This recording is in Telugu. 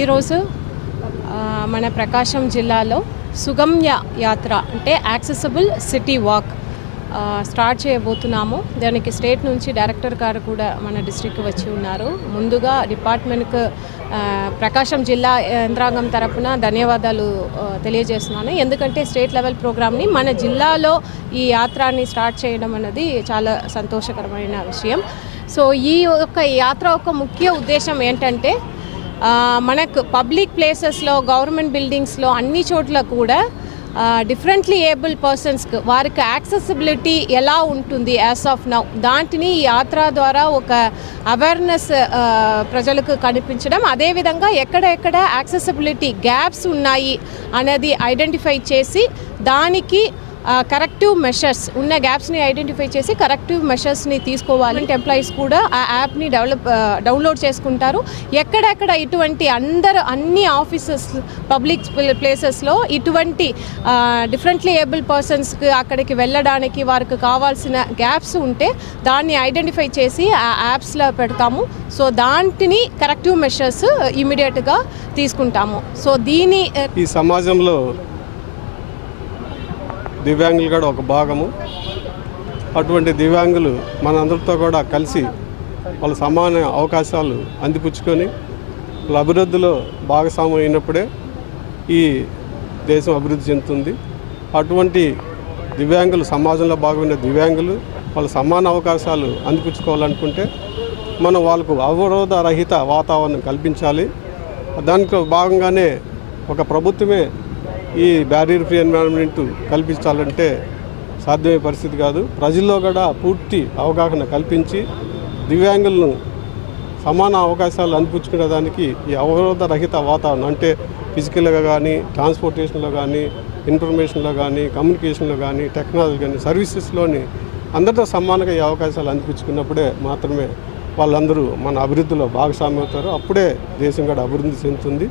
ఈరోజు మన ప్రకాశం జిల్లాలో సుగమ్య యాత్ర అంటే యాక్సెసబుల్ సిటీ వాక్ స్టార్ట్ చేయబోతున్నాము. దానికి స్టేట్ నుంచి డైరెక్టర్ గారు కూడా మన డిస్ట్రిక్ట్ వచ్చి ఉన్నారు. ముందుగా డిపార్ట్మెంట్కు ప్రకాశం జిల్లా యంత్రాంగం తరపున ధన్యవాదాలు తెలియజేస్తున్నాను. ఎందుకంటే స్టేట్ లెవెల్ ప్రోగ్రామ్ని మన జిల్లాలో ఈ యాత్రని స్టార్ట్ చేయడం అనేది చాలా సంతోషకరమైన విషయం. సో ఈ యొక్క యాత్ర యొక్క ముఖ్య ఉద్దేశం ఏంటంటే మనకు పబ్లిక్ ప్లేసెస్లో గవర్నమెంట్ బిల్డింగ్స్లో అన్ని చోట్ల కూడా డిఫరెంట్లీ ఏబుల్ పర్సన్స్కి వారికి యాక్సెసిబిలిటీ ఎలా ఉంటుంది యాజ్ ఆఫ్ నౌ? దాంటిని ఈ యాత్ర ద్వారా ఒక అవేర్నెస్ ప్రజలకు కనిపించడం. అదేవిధంగా ఎక్కడెక్కడ యాక్సెసిబిలిటీ గ్యాప్స్ ఉన్నాయి అనేది ఐడెంటిఫై చేసి దానికి కరెక్టివ్ మెషర్స్ ఉన్న గ్యాప్స్ని ఐడెంటిఫై చేసి కరెక్టివ్ మెషర్స్ని తీసుకోవాలి. ఎంప్లాయీస్ కూడా ఆ యాప్ని డెవలప్ డౌన్లోడ్ చేసుకుంటారు. ఎక్కడెక్కడ ఇటువంటి అందరు అన్ని ఆఫీసెస్ పబ్లిక్ ప్లేసెస్లో ఇటువంటి డిఫరెంట్లీ ఏబుల్ పర్సన్స్కి అక్కడికి వెళ్ళడానికి వారికి కావాల్సిన గ్యాప్స్ ఉంటే దాన్ని ఐడెంటిఫై చేసి ఆ యాప్స్లో పెడతాము. సో దాంటిని కరెక్టివ్ మెషర్స్ ఇమీడియట్గా తీసుకుంటాము. సో దీని ఈ సమాజంలో దివ్యాంగులు కూడా ఒక భాగము. అటువంటి దివ్యాంగులు మనందరితో కూడా కలిసి వాళ్ళ సమాన అవకాశాలు అందిపుచ్చుకొని వాళ్ళ అభివృద్ధిలో భాగస్వామ్యం అయినప్పుడే ఈ దేశం అభివృద్ధి చెందుతుంది. అటువంటి దివ్యాంగులు సమాజంలో భాగమైన దివ్యాంగులు వాళ్ళ సమాన అవకాశాలు అందిపుచ్చుకోవాలనుకుంటే మనం వాళ్ళకు అవరోధ రహిత వాతావరణం కల్పించాలి. దానికి భాగంగానే ఒక ప్రభుత్వమే ఈ బ్యారియర్ ఫ్రీ ఎన్విరాన్మెంట్ కల్పించాలంటే సాధ్యమయ్యే పరిస్థితి కాదు. ప్రజల్లో కూడా పూర్తి అవగాహన కల్పించి దివ్యాంగులను సమాన అవకాశాలు అందిపుచ్చుకునే దానికి ఈ అవరోధ రహిత వాతావరణం అంటే ఫిజికల్గా కానీ ట్రాన్స్పోర్టేషన్లో కానీ ఇన్ఫర్మేషన్లో కానీ కమ్యూనికేషన్లో కానీ టెక్నాలజీ కానీ సర్వీసెస్లోని అందరితో సమానంగా ఈ అవకాశాలు అనిపించుకున్నప్పుడే మాత్రమే వాళ్ళందరూ మన అభివృద్ధిలో భాగస్వామి అవుతారు అప్పుడే దేశం కూడా అభివృద్ధి చెందుతుంది.